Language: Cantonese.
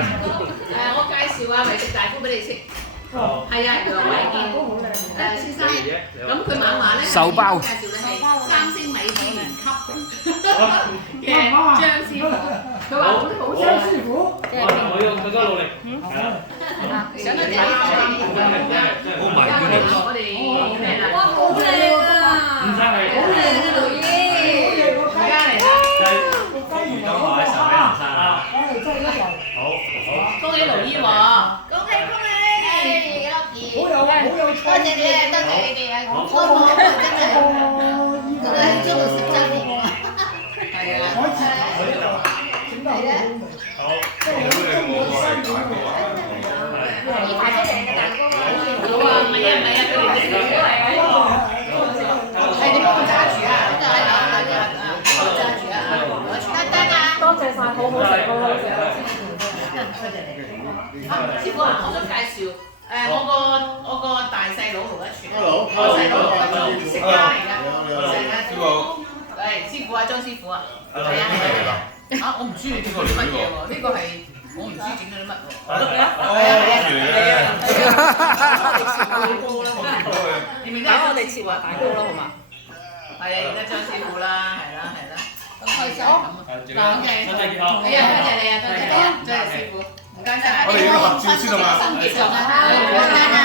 我介紹啊，維食大夫俾你食。係啊，楊偉健先生，咁佢晚話咧，手包介紹嘅係3星米芝蓮級嘅張師傅，佢話好張師傅，我要更加努力。想多謝我哋咩啦？哇，好靚啊！唔使係。好靚嘅女醫，而家嚟啦！買手俾人生啦。恭喜盧姨喎！恭喜恭喜！多謝你啊，多謝你哋啊，我真係佢喺中度17年喎。係啊，呢排出嚟嘅蛋糕啊！好啊，唔係啊，佢哋整嘅係你幫我揸住啊！揸住啊！得啊！多謝晒，好好食，好好食。師傅啊，我想介紹我個大細佬盧一全，我細佬係食家嚟㗎，成日都係師傅啊，張師傅啊，係啊，嚇我唔知你整咗啲乜嘢喎，呢個係我唔知整咗啲乜喎，你明唔明？等我哋切華蛋糕啦，好嘛？係啊，而家張師傅啦，係啦，咁開心咁啊，多謝，哎呀，多謝你啊，多謝師傅。唔該晒，我哋要合照先啊嘛。心結上啊，好簡單啊。